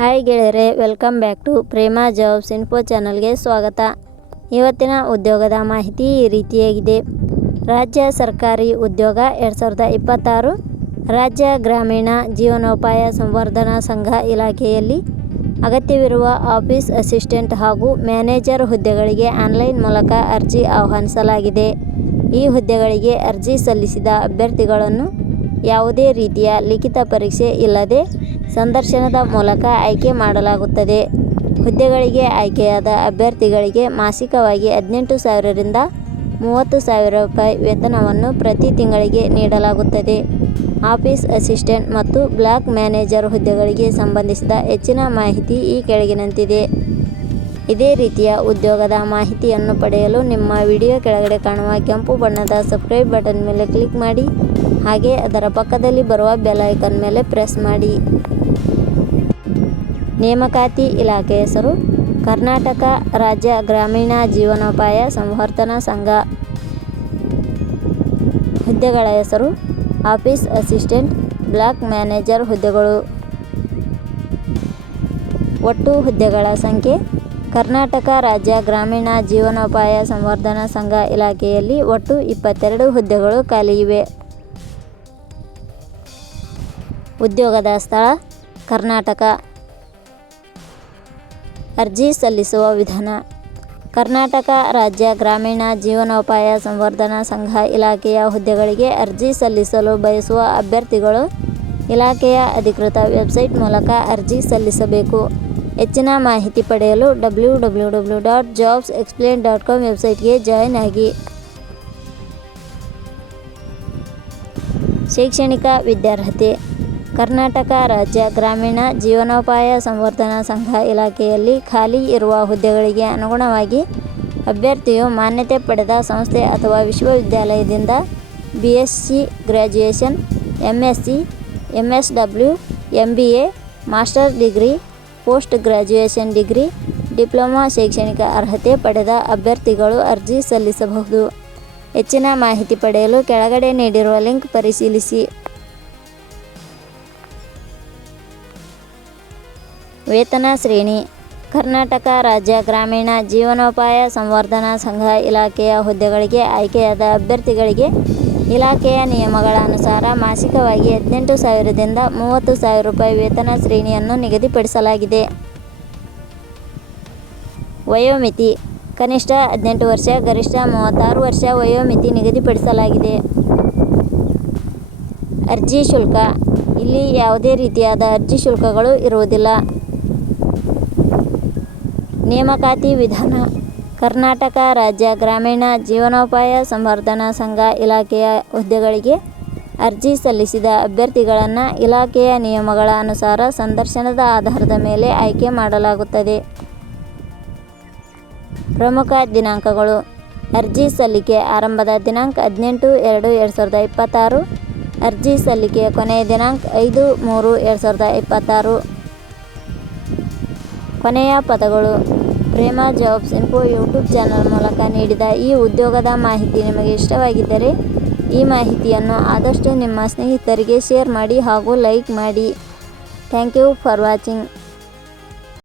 Hi ಗೆಳೆಯರೆ, welcome back to Prema jobs info ಚಾನಲ್ಗೆ ಸ್ವಾಗತ. ಇವತ್ತಿನ ಉದ್ಯೋಗದ ಮಾಹಿತಿ ಈ ರೀತಿಯಾಗಿದೆ. ರಾಜ್ಯ ಸರ್ಕಾರಿ ಉದ್ಯೋಗ 2026 ರಾಜ್ಯ ಗ್ರಾಮೀಣ ಜೀವನೋಪಾಯ ಸಂವರ್ಧನಾ ಸಂಘ ಇಲಾಖೆಯಲ್ಲಿ ಅಗತ್ಯವಿರುವ ಆಫೀಸ್ ಅಸಿಸ್ಟೆಂಟ್ ಹಾಗೂ ಮ್ಯಾನೇಜರ್ ಹುದ್ದೆಗಳಿಗೆ ಆನ್ಲೈನ್ ಮೂಲಕ ಅರ್ಜಿ ಆಹ್ವಾನಿಸಲಾಗಿದೆ. ಈ ಹುದ್ದೆಗಳಿಗೆ ಅರ್ಜಿ ಸಲ್ಲಿಸಿದ ಅಭ್ಯರ್ಥಿಗಳನ್ನು ಯಾವುದೇ ರೀತಿಯ ಲಿಖಿತ ಪರೀಕ್ಷೆ ಇಲ್ಲದೆ ಸಂದರ್ಶನದ ಮೂಲಕ ಆಯ್ಕೆ ಮಾಡಲಾಗುತ್ತದೆ. ಹುದ್ದೆಗಳಿಗೆ ಆಯ್ಕೆಯಾದ ಅಭ್ಯರ್ಥಿಗಳಿಗೆ ಮಾಸಿಕವಾಗಿ 18,000 ರಿಂದ 30,000 ರೂಪಾಯಿ ವೇತನವನ್ನು ಪ್ರತಿ ತಿಂಗಳಿಗೆ ನೀಡಲಾಗುತ್ತದೆ. ಆಫೀಸ್ ಅಸಿಸ್ಟೆಂಟ್ ಮತ್ತು ಬ್ಲಾಕ್ ಮ್ಯಾನೇಜರ್ ಹುದ್ದೆಗಳಿಗೆ ಸಂಬಂಧಿಸಿದ ಹೆಚ್ಚಿನ ಮಾಹಿತಿ ಈ ಕೆಳಗಿನಂತಿದೆ. ಇದೇ ರೀತಿಯ ಉದ್ಯೋಗದ ಮಾಹಿತಿಯನ್ನು ಪಡೆಯಲು ನಿಮ್ಮ ವಿಡಿಯೋ ಕೆಳಗಡೆ ಕಾಣುವ ಕೆಂಪು ಬಣ್ಣದ ಸಬ್ಸ್ಕ್ರೈಬ್ ಬಟನ್ ಮೇಲೆ ಕ್ಲಿಕ್ ಮಾಡಿ, ಹಾಗೆ ಅದರ ಪಕ್ಕದಲ್ಲಿ ಬರುವ ಬೆಲ್ ಐಕಾನ್ ಮೇಲೆ ಪ್ರೆಸ್ ಮಾಡಿ. ನೇಮಕಾತಿ ಇಲಾಖೆ ಹೆಸರು ಕರ್ನಾಟಕ ರಾಜ್ಯ ಗ್ರಾಮೀಣ ಜೀವನೋಪಾಯ ಸಂವರ್ಧನಾ ಸಂಘ. ಹುದ್ದೆಗಳ ಹೆಸರು ಆಫೀಸ್ ಅಸಿಸ್ಟೆಂಟ್, ಬ್ಲಾಕ್ ಮ್ಯಾನೇಜರ್ ಹುದ್ದೆಗಳು. ಒಟ್ಟು ಹುದ್ದೆಗಳ ಸಂಖ್ಯೆ ಕರ್ನಾಟಕ ರಾಜ್ಯ ಗ್ರಾಮೀಣ ಜೀವನೋಪಾಯ ಸಂವರ್ಧನಾ ಸಂಘ ಇಲಾಖೆಯಲ್ಲಿ ಒಟ್ಟು 22 ಹುದ್ದೆಗಳು ಖಾಲಿ ಇವೆ. ಉದ್ಯೋಗದ ಸ್ಥಳ ಕರ್ನಾಟಕ. ಅರ್ಜಿ ಸಲ್ಲಿಸುವ ವಿಧಾನ. ಕರ್ನಾಟಕ ರಾಜ್ಯ ಗ್ರಾಮೀಣ ಜೀವನೋಪಾಯ ಸಂವರ್ಧನಾ ಸಂಘ ಇಲಾಖೆಯ ಹುದ್ದೆಗಳಿಗೆ ಅರ್ಜಿ ಸಲ್ಲಿಸಲು ಬಯಸುವ ಅಭ್ಯರ್ಥಿಗಳು ಇಲಾಖೆಯ ಅಧಿಕೃತ ವೆಬ್ಸೈಟ್ ಮೂಲಕ ಅರ್ಜಿ ಸಲ್ಲಿಸಬೇಕು. ಹೆಚ್ಚಿನ ಮಾಹಿತಿ ಪಡೆಯಲು www.jobsexplain.com ವೆಬ್ಸೈಟ್ಗೆ ಜಾಯಿನ್ ಆಗಿ. ಶೈಕ್ಷಣಿಕ ವಿದ್ಯಾರ್ಹತೆ. ಕರ್ನಾಟಕ ರಾಜ್ಯ ಗ್ರಾಮೀಣ ಜೀವನೋಪಾಯ ಸಂವರ್ಧನಾ ಸಂಘ ಇಲಾಖೆಯಲ್ಲಿ ಖಾಲಿ ಇರುವ ಹುದ್ದೆಗಳಿಗೆ ಅನುಗುಣವಾಗಿ ಅಭ್ಯರ್ಥಿಯು ಮಾನ್ಯತೆ ಪಡೆದ ಸಂಸ್ಥೆ ಅಥವಾ ವಿಶ್ವವಿದ್ಯಾಲಯದಿಂದ BSc graduation, MSc, MSW, MBA, master degree, post graduation degree, diploma ಶೈಕ್ಷಣಿಕ ಅರ್ಹತೆ ಪಡೆದ ಅಭ್ಯರ್ಥಿಗಳು ಅರ್ಜಿ ಸಲ್ಲಿಸಬಹುದು. ಹೆಚ್ಚಿನ ಮಾಹಿತಿ ಪಡೆಯಲು ಕೆಳಗಡೆ ನೀಡಿರುವ ಲಿಂಕ್ ಪರಿಶೀಲಿಸಿ. ವೇತನ ಶ್ರೇಣಿ. ಕರ್ನಾಟಕ ರಾಜ್ಯ ಗ್ರಾಮೀಣ ಜೀವನೋಪಾಯ ಸಂವರ್ಧನಾ ಸಂಘ ಇಲಾಖೆಯ ಹುದ್ದೆಗಳಿಗೆ ಆಯ್ಕೆಯಾದ ಅಭ್ಯರ್ಥಿಗಳಿಗೆ ಇಲಾಖೆಯ ನಿಯಮಗಳ ಅನುಸಾರ ಮಾಸಿಕವಾಗಿ 18,000 ದಿಂದ 30,000 ರೂಪಾಯಿ ವೇತನ ಶ್ರೇಣಿಯನ್ನು ನಿಗದಿಪಡಿಸಲಾಗಿದೆ. ವಯೋಮಿತಿ. ಕನಿಷ್ಠ 18 ವರ್ಷ, ಗರಿಷ್ಠ 36 ವರ್ಷ ವಯೋಮಿತಿ ನಿಗದಿಪಡಿಸಲಾಗಿದೆ. ಅರ್ಜಿ ಶುಲ್ಕ. ಇಲ್ಲಿ ಯಾವುದೇ ರೀತಿಯಾದ ಅರ್ಜಿ ಶುಲ್ಕಗಳು ಇರುವುದಿಲ್ಲ. ನೇಮಕಾತಿ ವಿಧಾನ. ಕರ್ನಾಟಕ ರಾಜ್ಯ ಗ್ರಾಮೀಣ ಜೀವನೋಪಾಯ ಸಂವರ್ಧನಾ ಸಂಘ ಇಲಾಖೆಯ ಹುದ್ದೆಗಳಿಗೆ ಅರ್ಜಿ ಸಲ್ಲಿಸಿದ ಅಭ್ಯರ್ಥಿಗಳನ್ನು ಇಲಾಖೆಯ ನಿಯಮಗಳ ಅನುಸಾರ ಸಂದರ್ಶನದ ಆಧಾರದ ಮೇಲೆ ಆಯ್ಕೆ ಮಾಡಲಾಗುತ್ತದೆ. ಪ್ರಮುಖ ದಿನಾಂಕಗಳು. ಅರ್ಜಿ ಸಲ್ಲಿಕೆ ಆರಂಭದ ದಿನಾಂಕ 18/2/2026. ಅರ್ಜಿ ಸಲ್ಲಿಕೆಯ ಕೊನೆಯ ದಿನಾಂಕ 5/3/2026. ಕೊನೆಯ ಪದಗಳು. Prema jobs info YouTube channel ಮೂಲಕ ನೀಡಿದ ಈ ಉದ್ಯೋಗದ ಮಾಹಿತಿ ನಿಮಗೆ ಇಷ್ಟವಾಗಿದ್ದರೆ ಈ ಮಾಹಿತಿಯನ್ನು ಆದಷ್ಟು ನಿಮ್ಮ ಸ್ನೇಹಿತರಿಗೆ ಶೇರ್ ಮಾಡಿ ಹಾಗೂ ಲೈಕ್ ಮಾಡಿ. Thank you for watching.